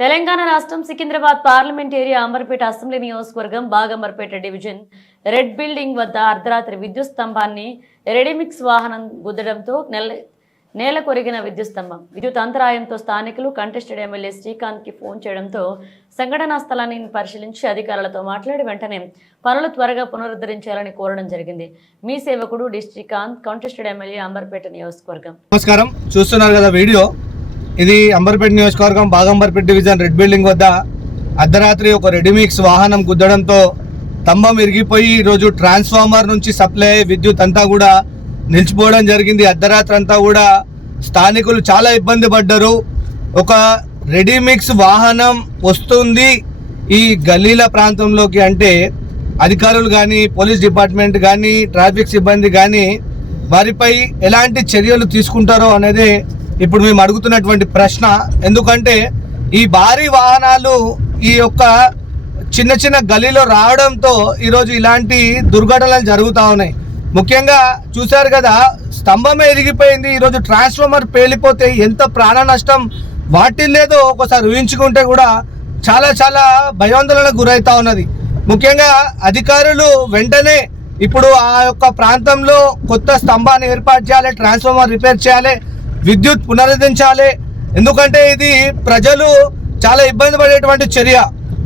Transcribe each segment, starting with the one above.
తెలంగాణ రాష్ట్రం Secunderabad parliament area Amberpet assembly నియోజకవర్గం Baghamberpet division. Red building వద్ద అర్ధరాత్రి విద్యుత్ స్తంభాన్ని రెడీమిక్స్ వాహనం గుద్దడంతో నెల నేల కొరిగిన విద్యుత్ స్తంభం. విద్యుత్ అంతరాయంతో స్థానికులు కంటెస్టెడ్ ఎమ్మెల్యే శ్రీకాంత్కి ఫోన్ చేయడంతో సంఘటనా స్థలాన్ని పరిశీలించి అధికారులతో మాట్లాడి వెంటనే పనులు త్వరగా పునరుద్ధరించాలని కోరడం జరిగింది. మీ సేవకుడు D. Srikanth contested MLA Amberpet నియోజకవర్గం. నమస్కారం. చూస్తున్నారు కదా వీడియో. ఇది అంబర్పేట నియోజకవర్గం బాగంబర్పేట డివిజన్ రెడ్ బిల్డింగ్ వద్ద అర్ధరాత్రి ఒక రెడీమిక్స్ వాహనం గుద్దడంతో స్తంభం ఇరిగిపోయి ఈరోజు ట్రాన్స్ఫార్మర్ నుంచి సప్లై విద్యుత్ అంతా కూడా నిలిచిపోవడం జరిగింది. అర్ధరాత్రి అంతా కూడా స్థానికులు చాలా ఇబ్బంది పడ్డారు. ఒక రెడీమిక్స్ వాహనం వస్తుంది ఈ గల్లీల ప్రాంతంలోకి అంటే అధికారులు కానీ పోలీస్ డిపార్ట్మెంట్ కానీ ట్రాఫిక్ సిబ్బంది కానీ వారిపై ఎలాంటి చర్యలు తీసుకుంటారో అనేది ఇప్పుడు మేము అడుగుతున్నటువంటి ప్రశ్న ఎందుకంటే ఈ భారీ వాహనాలు ఈ యొక్క చిన్న చిన్న గలీలో రావడంతో ఈరోజు ఇలాంటి దుర్ఘటనలు జరుగుతూ ఉన్నాయి. ముఖ్యంగా చూశారు కదా స్తంభమే ఎరిగిపోయింది ఈరోజు ట్రాన్స్ఫార్మర్ పేలిపోతే ఎంత ప్రాణ నష్టం వాటిల్లేదో ఒకసారి ఊహించుకుంటే కూడా చాలా చాలా భయాందోళనకు గురవుతా ఉన్నది. ముఖ్యంగా అధికారులు వెంటనే ఇప్పుడు ఆ యొక్క ప్రాంతంలో కొత్త స్తంభాన్ని ఏర్పాటు చేయాలి ట్రాన్స్ఫార్మర్ రిపేర్ చేయాలి విద్యుత్ పునరుద్ధరించాలి. ఎందుకంటే ఇది ప్రజలు చాలా ఇబ్బంది పడేటువంటి చర్య.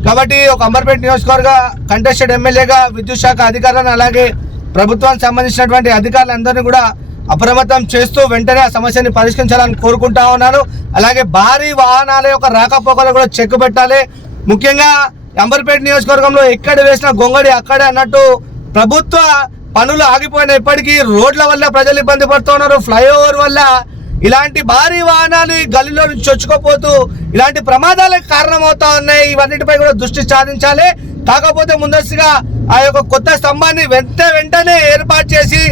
కాబట్టి ఒక అంబర్పేట నియోజకవర్గ కంటెస్టెడ్ ఎమ్మెల్యేగా విద్యుత్ శాఖ అధికారులను అలాగే ప్రభుత్వానికి సంబంధించినటువంటి అధికారులందరినీ కూడా అప్రమత్తం చేస్తూ వెంటనే ఆ సమస్యని పరిష్కరించాలని కోరుకుంటా ఉన్నాను. అలాగే భారీ వాహనాల యొక్క రాకపోకలు కూడా చెక్ పెట్టాలి. ముఖ్యంగా అంబర్పేట నియోజకవర్గంలో ఎక్కడ వేసిన గొంగడి అక్కడే అన్నట్టు ప్రభుత్వ పనులు ఆగిపోయినప్పటికీ రోడ్ల వల్ల ప్రజలు ఇబ్బంది పడుతున్నారు. ఫ్లైఓవర్ వల్ల ఇలాంటి భారీ వాహనాలు ఈ గల్లీలో నుంచి చొచ్చుకోపోతూ ఇలాంటి ప్రమాదాలకు కారణమవుతా ఉన్నాయి. ఇవన్నిటిపై కూడా దృష్టి సాధించాలి కాకపోతే ముందస్తుగా ఆ యొక్క కొత్త స్తంభాన్ని వెంట వెంటనే ఏర్పాటు చేసి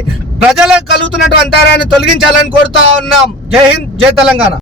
ప్రజలకు కలుగుతున్నటువంటి అంతరాన్ని తొలగించాలని కోరుతా ఉన్నాం. జై హింద్ జై తెలంగాణ.